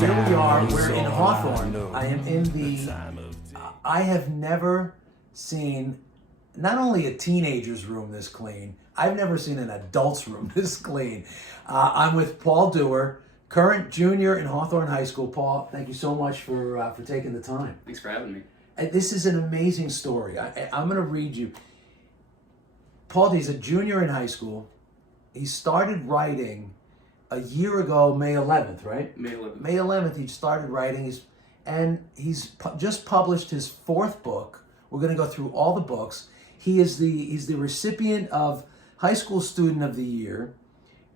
here we are. We're in Hawthorne. I am in the. I have never seen not only a teenager's room this clean. I've never seen an adult's room this clean. I'm with Paul Duerr, current junior in Hawthorne High School. Paul, thank you so much for taking the time. Thanks for having me. And this is an amazing story. I'm going to read you. Paul, he's a junior in high school. He started writing a year ago, May 11th, right? May 11th. May 11th, he started writing. He's just published his fourth book. We're going to go through all the books. He's the recipient of High School Student of the Year,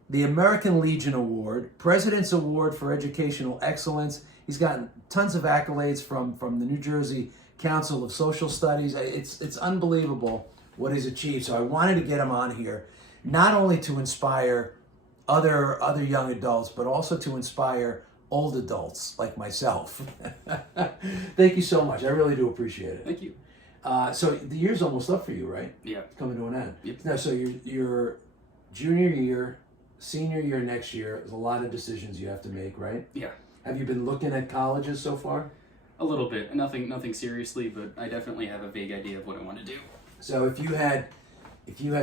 the American Legion Award, President's Award for Educational Excellence. He's gotten tons of accolades from the New Jersey Council of Social Studies. It's unbelievable what he's achieved. So I wanted to get him on here, not only to inspire other young adults, but also to inspire old adults like myself. Thank you so much. I really do appreciate it. Thank you. So the year's almost up for you, right? Yeah. It's coming to an end. Yep. Now, so your junior year, senior year next year, there's a lot of decisions you have to make, right? Yeah. Have you been looking at colleges so far? A little bit. Nothing seriously, but I definitely have a vague idea of what I want to do. So if you had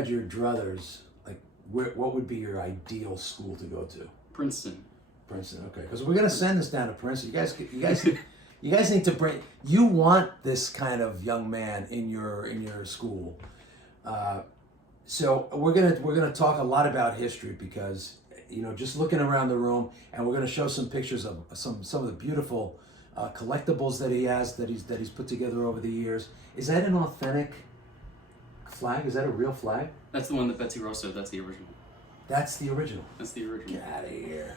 your druthers, like what would be your ideal school to go to? Princeton. Princeton, okay. Because we're gonna send this down to Princeton. You guys need to bring. You want this kind of young man in your school. So we're gonna talk a lot about history because just looking around the room, and we're gonna show some pictures of some of the beautiful collectibles that he has that he's put together over the years. Is that an authentic flag? Is that a real flag? That's the one that Betsy Ross said. That's the original. That's the original. That's the original. Get out of here.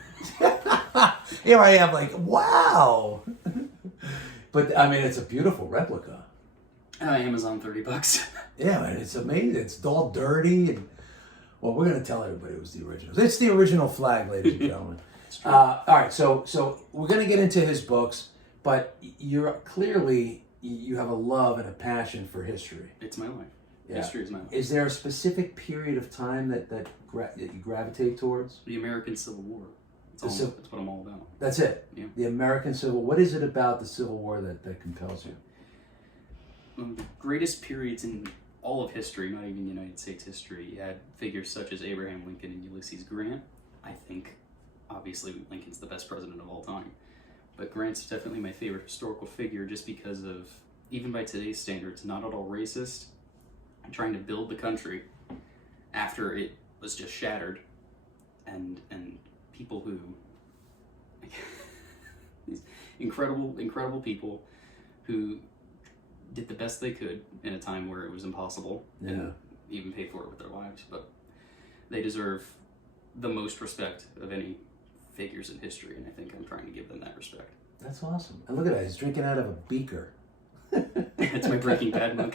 Here I am like, wow. But I mean, it's a beautiful replica. Amazon, $30. Yeah, man, it's amazing. It's all dirty. And, well, we're going to tell everybody it was the original. It's the original flag, ladies and gentlemen. All right, so we're going to get into his books, but you have a love and a passion for history. It's my life. Yeah. History is my life. Is there a specific period of time that you gravitate towards? The American Civil War. That's what I'm all about. That's it? Yeah. The American Civil War. What is it about the Civil War that compels you? One of the greatest periods in all of history, not even United States history. You had figures such as Abraham Lincoln and Ulysses Grant. I think, obviously, Lincoln's the best president of all time. But Grant's definitely my favorite historical figure just because of, even by today's standards, not at all racist. And trying to build the country after it was just shattered, and people who these incredible people who did the best they could in a time where it was impossible, and even paid for it with their lives. But they deserve the most respect of any figures in history, and I think I'm trying to give them that respect. That's awesome. And look at that, he's drinking out of a beaker. It's my Breaking Bad mug.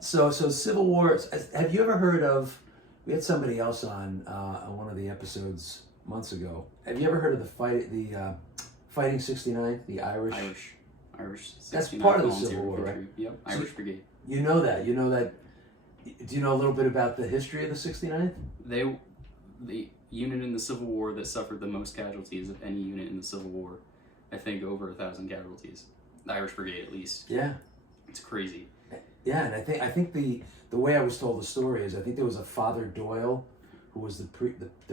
So Civil War. Have you ever heard of? We had somebody else on one of the episodes months ago. Have you ever heard of the Fighting 69, the Irish? Irish. That's part of the Civil War, right? Yep. Irish Brigade. You know that. You know that. Do you know a little bit about the history of the 69th? The unit in the Civil War that suffered the most casualties of any unit in the Civil War. I think over 1,000 casualties. The Irish Brigade, at least. Yeah. It's crazy. Yeah, and I think the way I was told the story is I think there was a Father Doyle who was the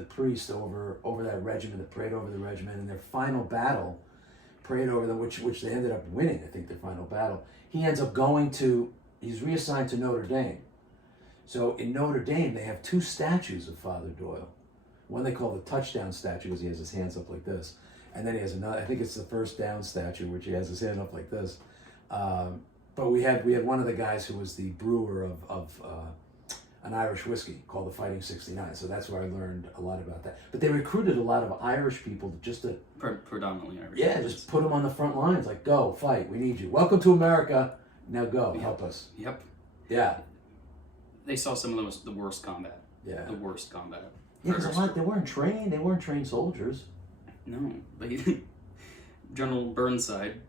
priest over that regiment that prayed over the regiment, and their final battle prayed over them, which they ended up winning. I think their final battle. He ends up he's reassigned to Notre Dame. So in Notre Dame they have two statues of Father Doyle. One they call the touchdown statue because he has his hands up like this. And then he has another, I think it's the first down statue, which he has his hand up like this. But we had one of the guys who was the brewer of an Irish whiskey called the Fighting 69. So that's where I learned a lot about that. But they recruited a lot of Irish people just to... Predominantly Irish. Yeah, just put them on the front lines. Like, go, fight, we need you. Welcome to America. Now go, help us. Yep. Yeah. They saw some of the worst combat. Yeah. The worst combat. Yeah, because they weren't trained. They weren't trained soldiers. No, General Burnside,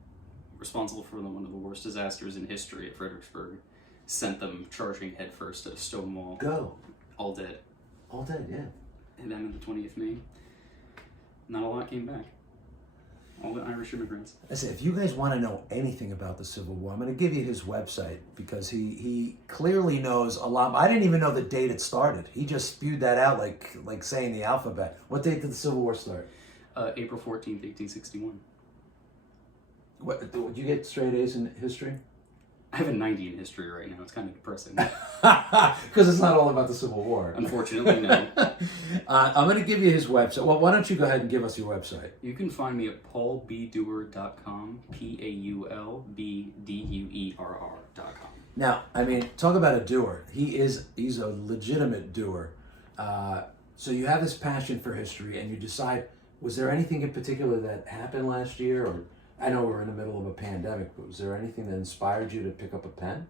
responsible for one of the worst disasters in history at Fredericksburg, sent them charging headfirst at a stone wall. Go. All dead. All dead, yeah. And then on the 20th of May. not a lot came back. All the Irish immigrants. Listen, if you guys want to know anything about the Civil War, I'm going to give you his website because he clearly knows a lot. I didn't even know the date it started. He just spewed that out like saying the alphabet. What date did the Civil War start? April 14th, 1861. What, did you get straight A's in history? I have a 90 in history right now. It's kind of depressing. Because it's not all about the Civil War. Unfortunately, no. I'm going to give you his website. Well, why don't you go ahead and give us your website? You can find me at paulbduerr.com, PaulBduerr.com. Now, I mean, talk about a doer. He's a legitimate doer. So you have this passion for history, and you decide, was there anything in particular that happened last year? Or I know we're in the middle of a pandemic, but was there anything that inspired you to pick up a pen?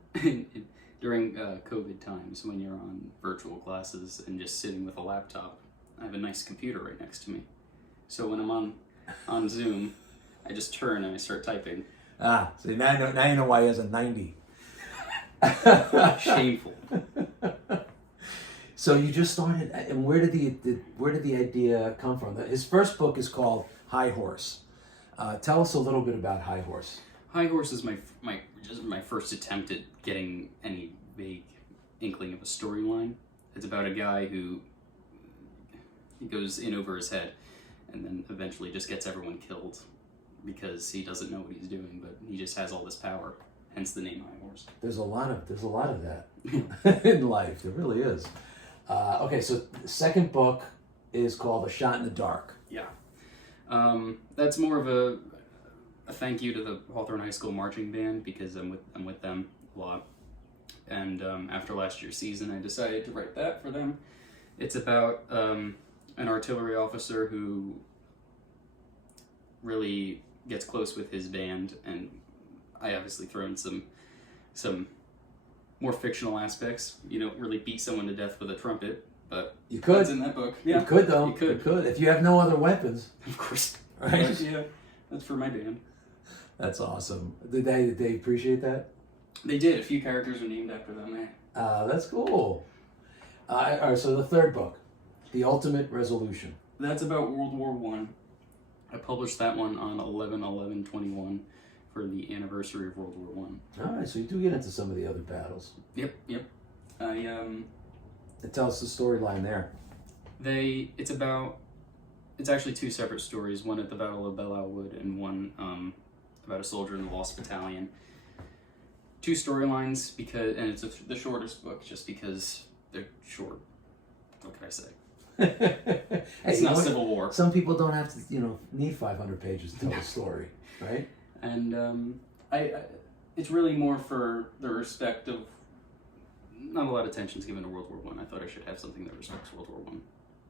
During COVID times, when you're on virtual classes and just sitting with a laptop, I have a nice computer right next to me. So when I'm on Zoom, I just turn and I start typing. See, now you know why he has a 90. Shameful. So you just started, and where did the idea come from? His first book is called High Horse. Tell us a little bit about High Horse. High Horse is my first attempt at getting any vague inkling of a storyline. It's about a guy who he goes in over his head, and then eventually just gets everyone killed because he doesn't know what he's doing, but he just has all this power. Hence the name High Horse. There's a lot of that in life. There really is. Okay, so the second book is called A Shot in the Dark. Yeah. That's more of a thank you to the Hawthorne High School marching band because I'm with them a lot. And after last year's season, I decided to write that for them. It's about an artillery officer who really gets close with his band, and I obviously throw in some more fictional aspects. You don't really beat someone to death with a trumpet, but you could. That's in that book. Yeah, you could though. You could if you have no other weapons. Of course. Right? But, yeah, that's for my band. That's awesome. Did they appreciate that? They did. A few characters were named after them. That's cool. All right, so the third book, The Ultimate Resolution. That's about World War I. I published that one on 11/11/21 for the anniversary of World War I. All right, so you do get into some of the other battles. Yep. Tell us the storyline there. It's actually two separate stories. One at the Battle of Belle Isle Wood, and one about a soldier in the Lost Battalion. Two storylines and it's the shortest book just because they're short. What can I say? It's not Civil War. Some people don't have to, need 500 pages to tell the story, right? And it's really more for the respect of. Not a lot of attention is given to World War I. I thought I should have something that respects World War I.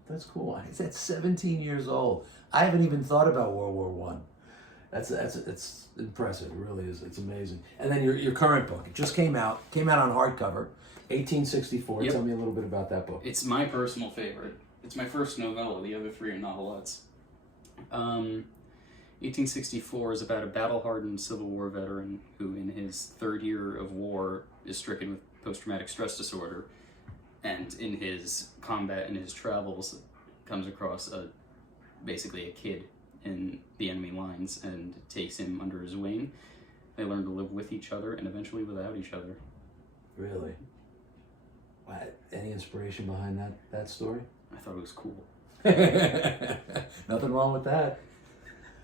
That's cool. He's at 17 years old. I haven't even thought about World War I. It's impressive. It really is. It's amazing. And then your current book, it just came out on hardcover, 1864. Yep. Tell me a little bit about that book. It's my personal favorite. It's my first novella. The other three are novelettes. 1864 is about a battle-hardened Civil War veteran who, in his third year of war, is stricken with post-traumatic stress disorder, and in his combat and his travels, comes across basically a kid in the enemy lines and takes him under his wing. They learn to live with each other and eventually without each other. Really? Any inspiration behind that story? I thought it was cool. Nothing wrong with that.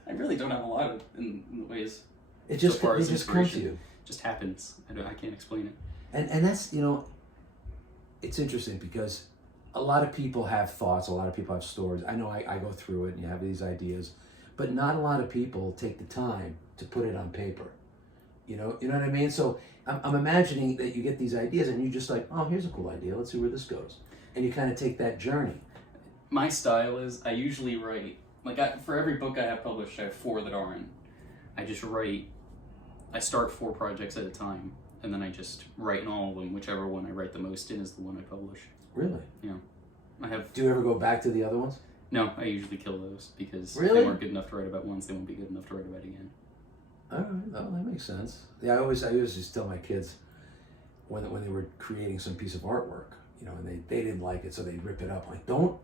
I really don't have a lot of in the ways. It just comes to you. It just happens. I can't explain it. And that's, it's interesting because a lot of people have thoughts, a lot of people have stories. I know I go through it and you have these ideas, but not a lot of people take the time to put it on paper. You know what I mean? So I'm imagining that you get these ideas and you're just like, oh, here's a cool idea. Let's see where this goes. And you kind of take that journey. My style is I usually write, for every book I have published, I have 4 that aren't. I just write, I start 4 projects at a time. And then I just write in all of them. Whichever one I write the most in is the one I publish. Really? Yeah. Do you ever go back to the other ones? No, I usually kill those because if Really? they weren't good enough to write about once, they won't be good enough to write about again. All right, well, that makes sense. Yeah, I always just tell my kids when they were creating some piece of artwork, and they didn't like it, so they'd rip it up. I'm like, don't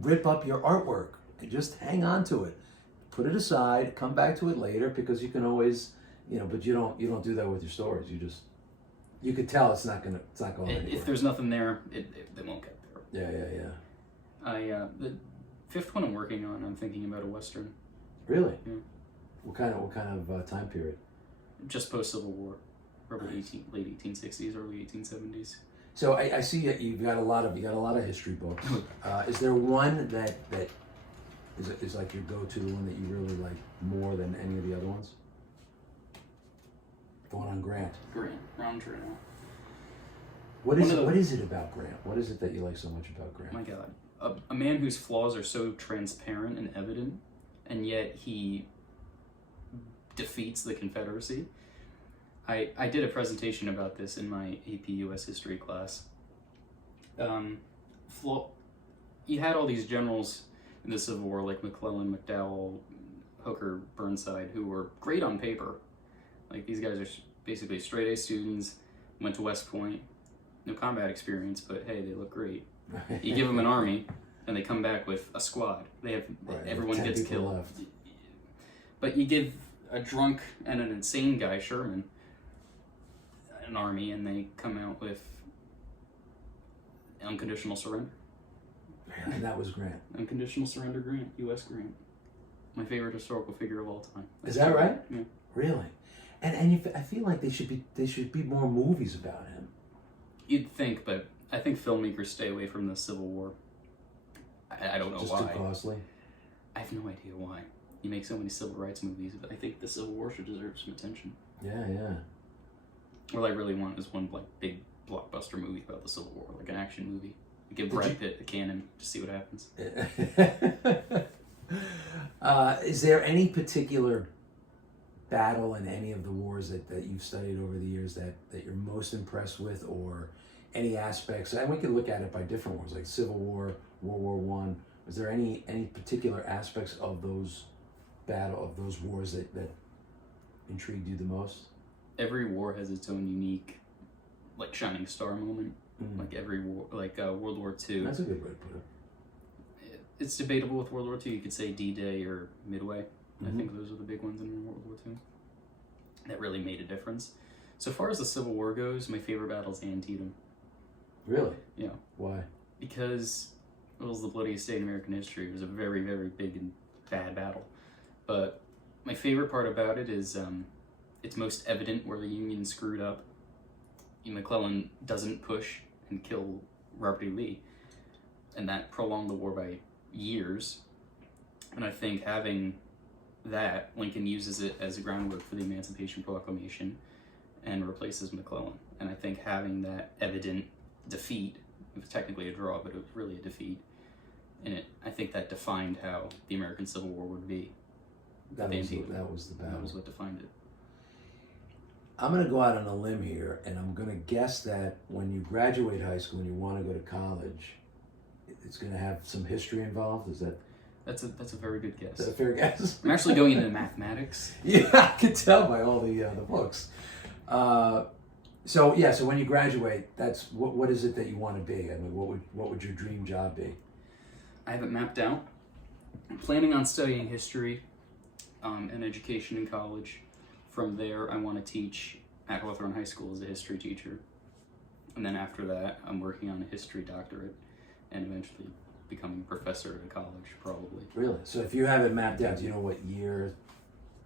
rip up your artwork. just hang on to it. Put it aside, come back to it later, because you can always, but you don't do that with your stories. You could tell it's not going anywhere. If there's nothing there, they won't get there. Yeah. The fifth one I'm working on, I'm thinking about a Western. Really? Yeah. What kind of time period? Just post-Civil War. Probably Nice. late 1860s, early 1870s. So I see that you've got a lot of history books. Is there one that is like your go-to, the one that you really like more than any of the other ones? The one on Grant. Round Journal. What is it about Grant? What is it that you like so much about Grant? My God, a man whose flaws are so transparent and evident, and yet he defeats the Confederacy. I did a presentation about this in my AP US history class. You had all these generals in the Civil War, like McClellan, McDowell, Hooker, Burnside, who were great on paper. Like, these guys are basically straight A students, went to West Point, no combat experience, but hey, they look great. You give them an army, and they come back with a squad. Everyone gets killed. Left. But you give a drunk and an insane guy, Sherman, an army, and they come out with unconditional surrender. And that was Grant. Unconditional surrender Grant, U.S. Grant. My favorite historical figure of all time. Is that right? Yeah. Really? And I feel like there should be more movies about him. You'd think, but I think filmmakers stay away from the Civil War. I don't know why. Just too costly? I have no idea why. You make so many civil rights movies, but I think the Civil War should deserve some attention. Yeah. All I really want is one big blockbuster movie about the Civil War, like an action movie. Give Brad Pitt a cannon to see what happens. Is there any particular battle in any of the wars that you've studied over the years that you're most impressed with, or any aspects? And we can look at it by different wars, like Civil War, World War One. Was there any particular aspects of those wars that intrigued you the most? Every war has its own unique, shining star moment. Like every war, World War II. That's a good way to put it. It's debatable with World War II. You could say D-Day or Midway. Mm-hmm. I think those are the big ones in World War II that really made a difference. So far as the Civil War goes, my favorite battle is Antietam. Really? Yeah. Why? Because it was the bloodiest day in American history. It was a very, very big and bad battle. But my favorite part about it is it's most evident where the Union screwed up. McClellan doesn't push and kill Robert E. Lee, and that prolonged the war by years. And I think having that, Lincoln uses it as a groundwork for the Emancipation Proclamation and replaces McClellan. And I think having that evident defeat, it was technically a draw, but it was really a defeat in it, I think that defined how the American Civil War would be. That was the battle. That was what defined it. I'm going to go out on a limb here, and I'm going to guess that when you graduate high school and you want to go to college, it's going to have some history involved. Is that? That's a very good guess. Is that a fair guess? I'm actually going into mathematics. Yeah, I can tell by all the books. So when you graduate, that's what is it that you want to be? I mean, what would your dream job be? I have it mapped out. I'm planning on studying history and education in college. From there, I want to teach at Hawthorne High School as a history teacher. And then after that, I'm working on a history doctorate and eventually becoming a professor at a college, probably. Really? So if you have it mapped out, do you know what year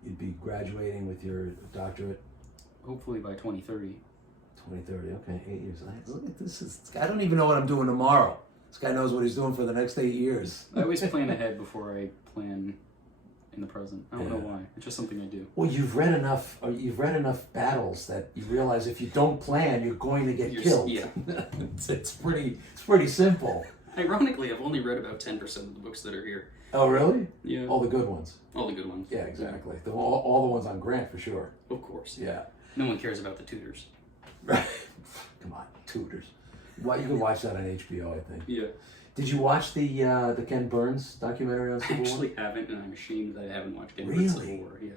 you'd be graduating with your doctorate? Hopefully by 2030. 2030, okay, 8 years. Look at this. I don't even know what I'm doing tomorrow. This guy knows what he's doing for the next 8 years. I always plan ahead before I plan in the present. I don't know why. It's just something I do. Well, you've read enough battles that you realize if you don't plan, you're going to get killed. Yeah. it's pretty simple. Ironically, I've only read about 10% of the books that are here. Oh, really? Yeah. All the good ones. All the good ones. Yeah, exactly. All the ones on Grant, for sure. Of course. Yeah. No one cares about the tutors. Right. Come on, tutors. Well, you can watch that on HBO, I think. Yeah. Did you watch the Ken Burns documentary on Civil War? I actually haven't, and I'm ashamed that I haven't watched Ken Really? Burns Civil War. Yeah.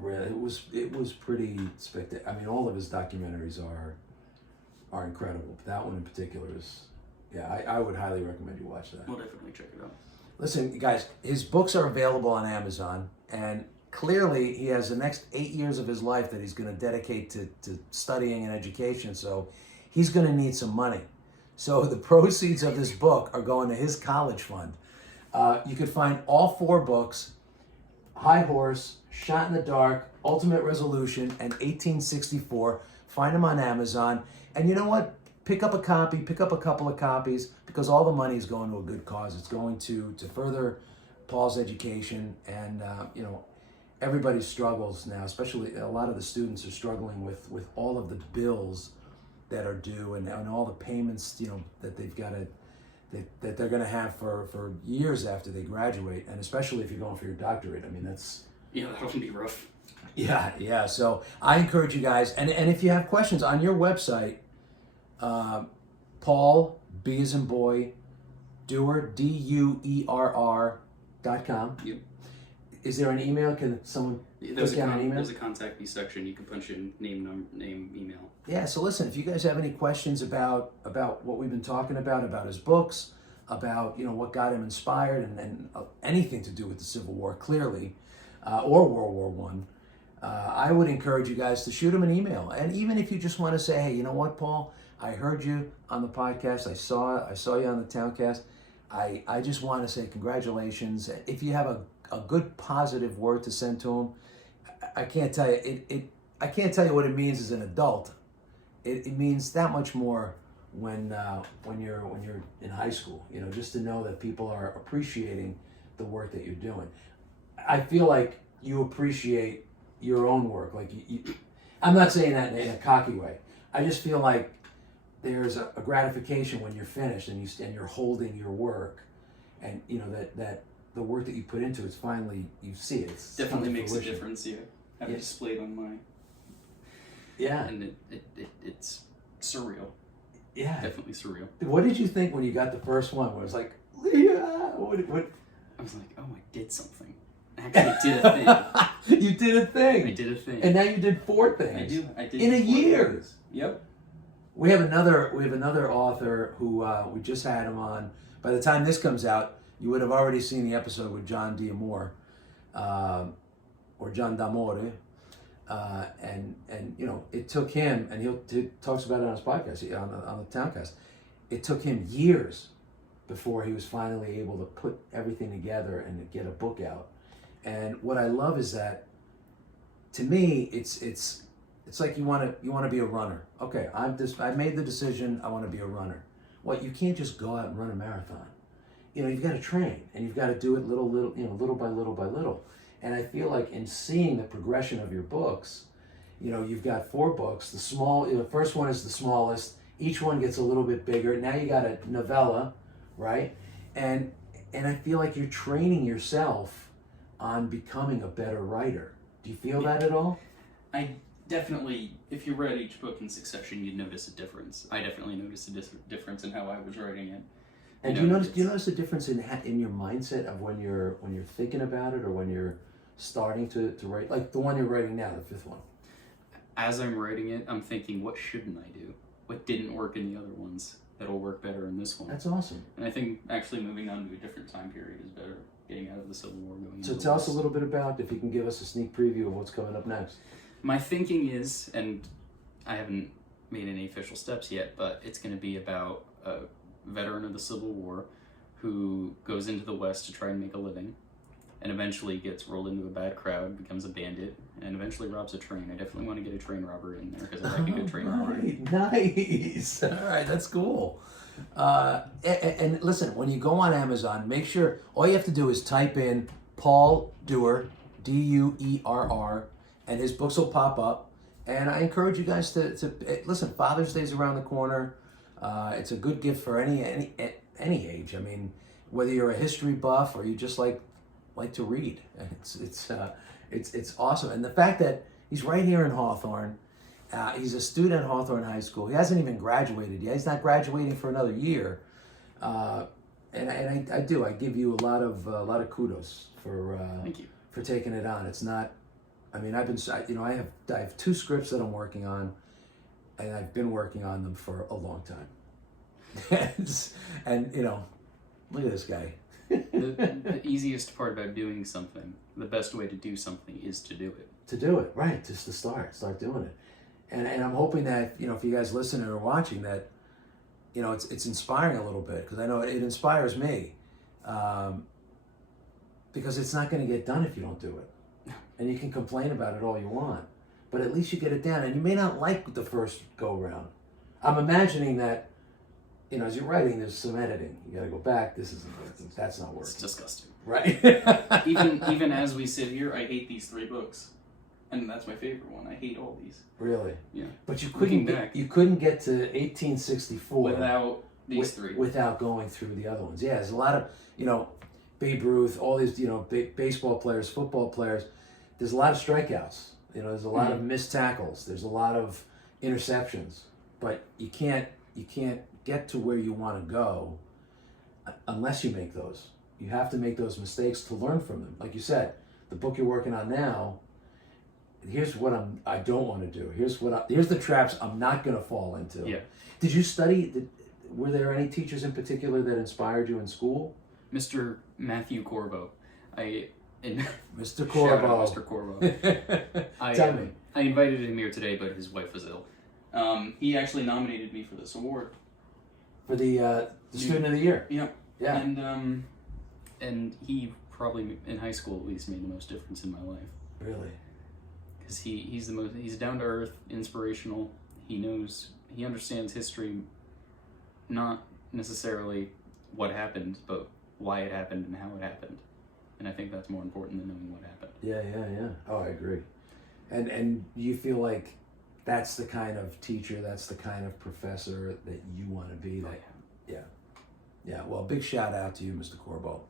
Really, it was pretty spectacular. I mean, all of his documentaries are incredible. But that one in particular is, I would highly recommend you watch that. We'll definitely check it out. Listen, you guys, his books are available on Amazon, and clearly he has the next 8 years of his life that he's going to dedicate to studying and education, so he's going to need some money. So the proceeds of this book are going to his college fund. You can find all 4 books, High Horse, Shot in the Dark, Ultimate Resolution, and 1864. Find them on Amazon. And you know what? Pick up a copy, pick up a couple of copies, because all the money is going to a good cause. It's going to further Paul's education, and everybody struggles now, especially a lot of the students are struggling with all of the bills that are due, and all the payments that they've got to that they're going to have for years after they graduate, and especially if you're going for your doctorate. I mean, that's that would be rough. Yeah. So I encourage you guys, and if you have questions on your website, Paul, B as in boy, Duerr, DUERR.com. Yep. Is there an email? Can someone click on an email? There's a contact me section. You can punch in name, email. Yeah, so listen, if you guys have any questions about what we've been talking about his books, about what got him inspired, and anything to do with the Civil War, clearly, or World War One, I would encourage you guys to shoot him an email. And even if you just want to say, hey, you know what, Paul, I heard you on the podcast, I saw you on the Towncast, I just want to say congratulations. If you have a good positive word to send to him, I can't tell you I can't tell you what it means as an adult. It means that much more when you're in high school. Just to know that people are appreciating the work that you're doing. I feel like you appreciate your own work. Like I'm not saying that in a cocky way. I just feel like there's a gratification when you're finished and you're holding your work, and that the work that you put into it's finally you see it. It's definitely makes a difference. Yeah, have it displayed on my. Yeah, and it's surreal. Yeah, definitely surreal. What did you think when you got the first one? Where it was like, yeah, what? I was like, oh, I did something. I actually did a thing. You did a thing. I did a thing. And now you did 4 things. I did in a year. Things. Yep. We have another author who we just had him on. By the time this comes out, you would have already seen the episode with John D'Amore, or John D'Amore, and it took him, and he talks about it on his podcast on the Towncast. It took him years before he was finally able to put everything together and get a book out. And what I love is that, to me, it's like you want to be a runner. Okay, I made the decision. I want to be a runner. Well, you can't just go out and run a marathon. You've got to train, and you've got to do it little by little. And I feel like in seeing the progression of your books, you've got 4 books. The first one is the smallest. Each one gets a little bit bigger. Now you got a novella, right? And I feel like you're training yourself on becoming a better writer. Do you feel that at all? I definitely, if you read each book in succession, you'd notice a difference. I definitely noticed a difference in how I was writing it. And do you notice the difference in your mindset of when you're thinking about it, or when you're starting to write, like the one you're writing now, the 5th one? As I'm writing it, I'm thinking, what shouldn't I do? What didn't work in the other ones that'll work better in this one? That's awesome. And I think actually moving on to a different time period is better. Getting out of the Civil War, going. So tell us a little bit about, if you can give us a sneak preview of what's coming up next. My thinking is, and I haven't made any official steps yet, but it's going to be about a veteran of the Civil War who goes into the West to try and make a living, and eventually gets rolled into a bad crowd, becomes a bandit, and eventually robs a train. I definitely want to get a train robber in there, because I like a good train robber. Nice. All right, that's cool. And listen, when you go on Amazon, make sure all you have to do is type in Paul Duerr, Duerr, and his books will pop up. And I encourage you guys to listen. Father's Day's around the corner. It's a good gift for any age. I mean, whether you're a history buff or you just like to read, it's awesome. And the fact that he's right here in Hawthorne. He's a student at Hawthorne High School. He hasn't even graduated yet. He's not graduating for another year. And I give you a lot of kudos for Thank you. For taking it on. It's not. I mean, I have 2 scripts that I'm working on, and I've been working on them for a long time. And look at this guy. The easiest part about doing something, the best way to do something is to do it. To do it, right? Just to start doing it. And I'm hoping that, if you guys listening or watching, that, it's inspiring a little bit, because I know it inspires me. Because it's not going to get done if you don't do it. And you can complain about it all you want, but at least you get it down. And you may not like the first go round. I'm imagining that, as you're writing, there's some editing. You got to go back. This isn't working. That's not working. It's disgusting. Right. even as we sit here, I hate these 3 books. And that's my favorite one. I hate all these. Really? Yeah. But you couldn't get to 1864 without these 3. Without going through the other ones. Yeah, there's a lot of, Babe Ruth, all these, baseball players, football players. There's a lot of strikeouts. There's a lot of missed tackles. There's a lot of interceptions. But you can't get to where you want to go unless you make those. You have to make those mistakes to learn from them. Like you said, the book you're working on now, here's what I don't want to do. Here's the traps I'm not going to fall into. Yeah. Did you study? Were there any teachers in particular that inspired you in school? Mr. Matthew Corvo. Mr. Corvo. Shout out Mr. Corvo. Tell me. I invited him here today, but his wife was ill. He actually nominated me for this award. For the Student of the Year. Yeah. Yeah. And he probably, in high school at least, made the most difference in my life. Really? Because he's down to earth, inspirational. He understands history, not necessarily what happened, but why it happened and how it happened. And I think that's more important than knowing what happened. Yeah. Oh, I agree. And you feel like that's the kind of teacher, that's the kind of professor that you want to be. Yeah. Well, big shout out to you, Mr. Corbo,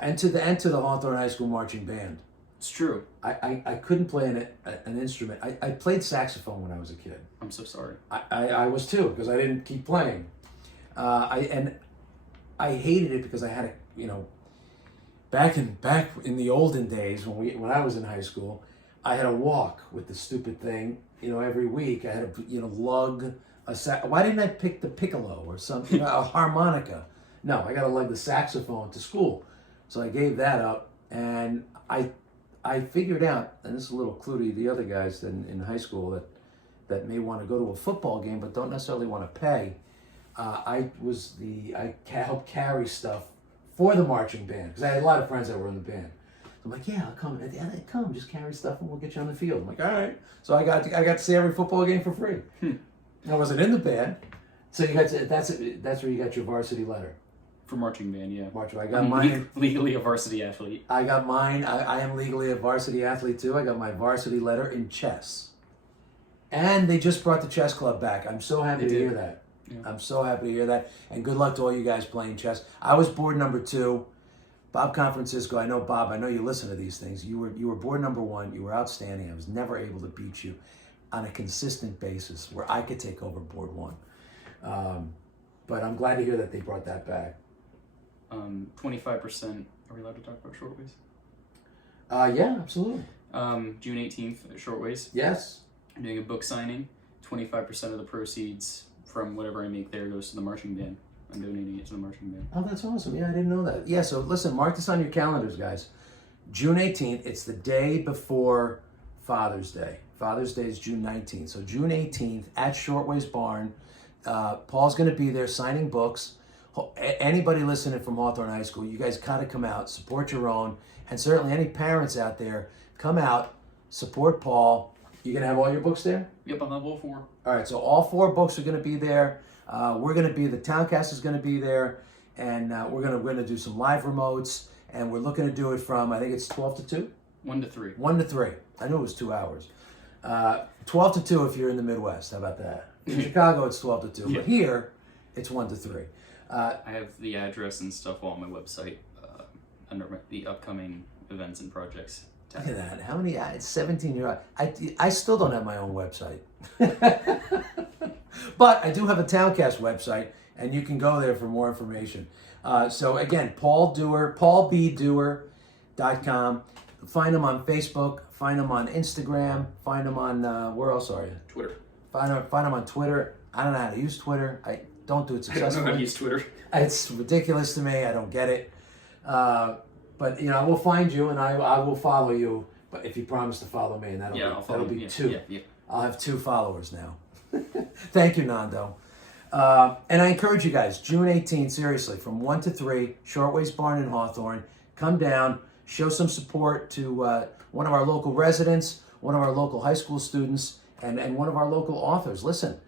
and to the Hawthorne High School marching band. It's true. I couldn't play an instrument. I played saxophone when I was a kid. I'm so sorry. I was too, because I didn't keep playing. I hated it because I had back in the olden days when I was in high school, I had to walk with the stupid thing. Every week I had to lug why didn't I pick the piccolo or something, a harmonica? No, I got to lug the saxophone to school. So I gave that up, and I figured out, and this is a little clue to the other guys in high school that may want to go to a football game but don't necessarily want to pay. I helped carry stuff for the marching band, because I had a lot of friends that were in the band. So I'm like, yeah, I'll come. Come, just carry stuff and we'll get you on the field. I'm like, all right. So I got to see every football game for free. I wasn't in the band, so that's where you got your varsity letter. For marching band, yeah. I got mine. Legally a varsity athlete. I got mine. I am legally a varsity athlete too. I got my varsity letter in chess. And they just brought the chess club back. I'm so happy to hear that. Yeah. I'm so happy to hear that. And good luck to all you guys playing chess. I was board number 2. Bob Confrancisco, I know Bob, I know you listen to these things. You were board number 1. You were outstanding. I was never able to beat you on a consistent basis where I could take over board 1. But I'm glad to hear that they brought that back. 25%. Are we allowed to talk about Shortways? Yeah, absolutely. June 18th at Shortways. Yes. I'm doing a book signing. 25% of the proceeds from whatever I make there goes to the marching band. I'm donating it to the marching band. Oh, that's awesome. Yeah, I didn't know that. Yeah, so listen, mark this on your calendars, guys. June 18th, it's the day before Father's Day. Father's Day is June 19th. So June 18th at Shortway's Barn. Paul's going to be there signing books. Anybody listening from Hawthorne High School, you guys got to come out, support your own, and certainly any parents out there, come out, support Paul. You going to have all your books there? Yep, I'll have all 4. All right, so all 4 books are going to be there. We're going to be, the Towncast is going to be there, and we're going to do some live remotes, and we're looking to do it from, I think it's 12 to 2? 1 to 3. 1 to 3. I knew it was 2 hours. 12 to 2 if you're in the Midwest. How about that? In Chicago, it's 12 to 2. Yeah. But here, it's 1 to 3. I have the address and stuff all on my website under the upcoming events and projects tab. Look at that. How many? It's 17-year-old. I still don't have my own website. But I do have a Towncast website, and you can go there for more information. So again, Paul Duerr, paulbduerr.com. Find him on Facebook. Find him on Instagram. Find him on, where else are you? Twitter. Find him on Twitter. I don't know how to use Twitter. I don't do it successfully. I don't know how to use Twitter. It's ridiculous to me. I don't get it. But we'll find you, and I will follow you. But if you promise to follow me, and that'll be two. Yeah. I'll have 2 followers now. Thank you, Nando. And I encourage you guys, June 18th, seriously, from 1 to 3, Shortway's Barn in Hawthorne. Come down, show some support to one of our local residents, one of our local high school students, and one of our local authors. Listen,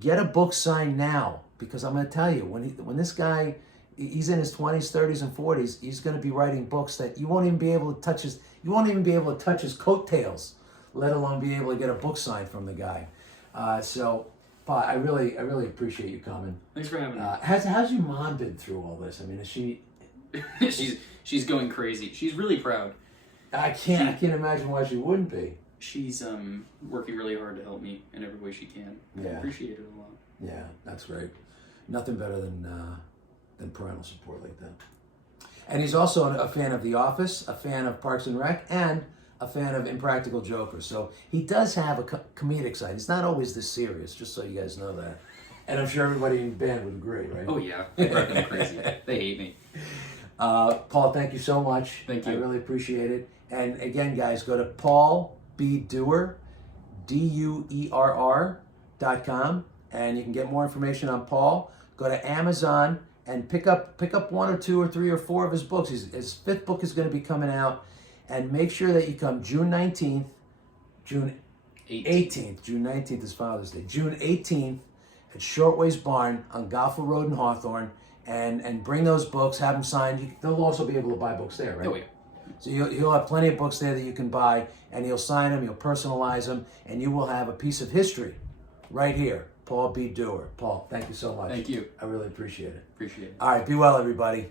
get a book signed now, because I'm going to tell you, when this guy, he's in his 20s, 30s, and 40s, he's going to be writing books that you won't even be able to touch his coattails, let alone be able to get a book signed from the guy. So, Pa, I really appreciate you coming. Thanks for having me. How's your mom been through all this? I mean, is she? she's going crazy. She's really proud. I can't imagine why she wouldn't be. She's working really hard to help me in every way she can. Yeah. I appreciate it a lot. Yeah, that's great. Nothing better than parental support like that. And he's also a fan of The Office, a fan of Parks and Rec, and a fan of Impractical Jokers. So he does have a comedic side. He's not always this serious, just so you guys know that. And I'm sure everybody in the band would agree, right? Oh, yeah. I drive them crazy. They hate me. Paul, thank you so much. Thank you. I really appreciate it. And again, guys, go to Paul B. Duerr, DUERR.com, and you can get more information on Paul. Go to Amazon and pick up 1 or 2 or 3 or 4 of his books. His 5th book is going to be coming out. And make sure that you come June 19th, June 18th. June 19th is Father's Day. June 18th at Shortway's Barn on Goffle Road in Hawthorne, and bring those books, have them signed. They'll also be able to buy books there, right? Oh, yeah. So you'll have plenty of books there that you can buy, and you'll sign them, you'll personalize them, and you will have a piece of history right here. Paul B. Duerr. Paul, thank you so much. Thank you. I really appreciate it. Appreciate it. All right, be well, everybody.